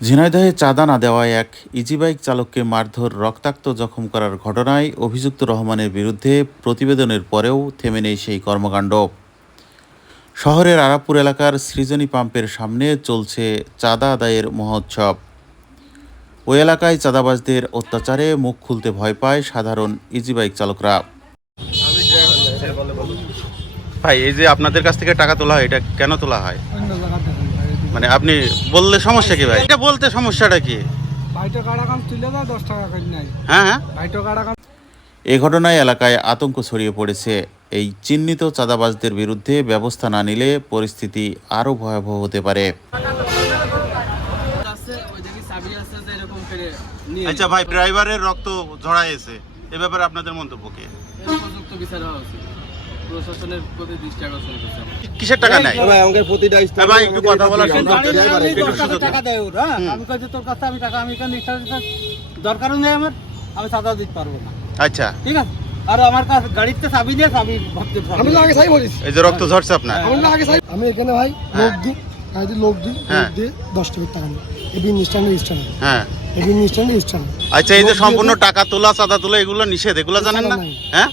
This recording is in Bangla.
ঝিনাইদহে চাঁদা না দেওয়ায় এক ইজিবাইক চালককে মারধর রক্তাক্ত জখম করার ঘটনায় অভিযুক্ত রহমানের বিরুদ্ধে প্রতিবেদনের পরেও থেমে নেই সেই কর্মকাণ্ড। শহরের আরাপুর এলাকার সৃজনী পাম্পের সামনে চলছে চাঁদা আদায়ের মহোৎসব। ওই এলাকায় চাঁদাবাজদের অত্যাচারে মুখ খুলতে ভয় পায় সাধারণ ইজিবাইক চালকরা। ভাই, এই যে আপনাদের কাছ থেকে টাকা তোলা হয়, এটা কেন তোলা হয়? মানে আপনি বললে সমস্যা কি ভাই? এটা বলতে সমস্যাটা কি? হ্যাঁ, এই ঘটনায় এলাকায় আতঙ্ক ছড়িয়ে পড়েছে। এই চিহ্নিত চাঁদাবাজদের বিরুদ্ধে ব্যবস্থা না নিলে পরিস্থিতি আরও ভয়াবহ হতে পারে। আচ্ছা ভাই, ড্রাইভারের রক্ত ঝরাইছে, এ ব্যাপারে আপনাদের মন্তব্য কি? প্রশাসনের প্রতি দৃষ্টি আকর্ষণ করছে। কিসের টাকা নাই ভাই? আমাদের প্রতিটা ভাই একটু কথা বলার সুযোগ টাকা দেয় ওরা। আমি কইছি তোর কাছে আমি টাকা আমি কেন দরকারও নেই আমার, আমি চাঁদা দিতে পারবো না। আচ্ছা, ঠিক আছে। আর আমার কাছে গাড়িতে চাবি দিয়ে চাবি ভাবতে পারবো। আমি আগে চাই বলিস, এই যে রক্ত ঝরছে আপনার। আমি এখানে ভাই লোক দিই, গাড়িতে লোক দিই, লোক দিয়ে 10 টাকা নিই। এবিন স্ট্যান্ডে স্ট্যান্ড, হ্যাঁ, এবিন স্ট্যান্ডে স্ট্যান্ড। আচ্ছা, এই যে সম্পূর্ণ টাকা তোলা চাঁদা তোলা এগুলো নিষেধ, এগুলো জানেন না? হ্যাঁ,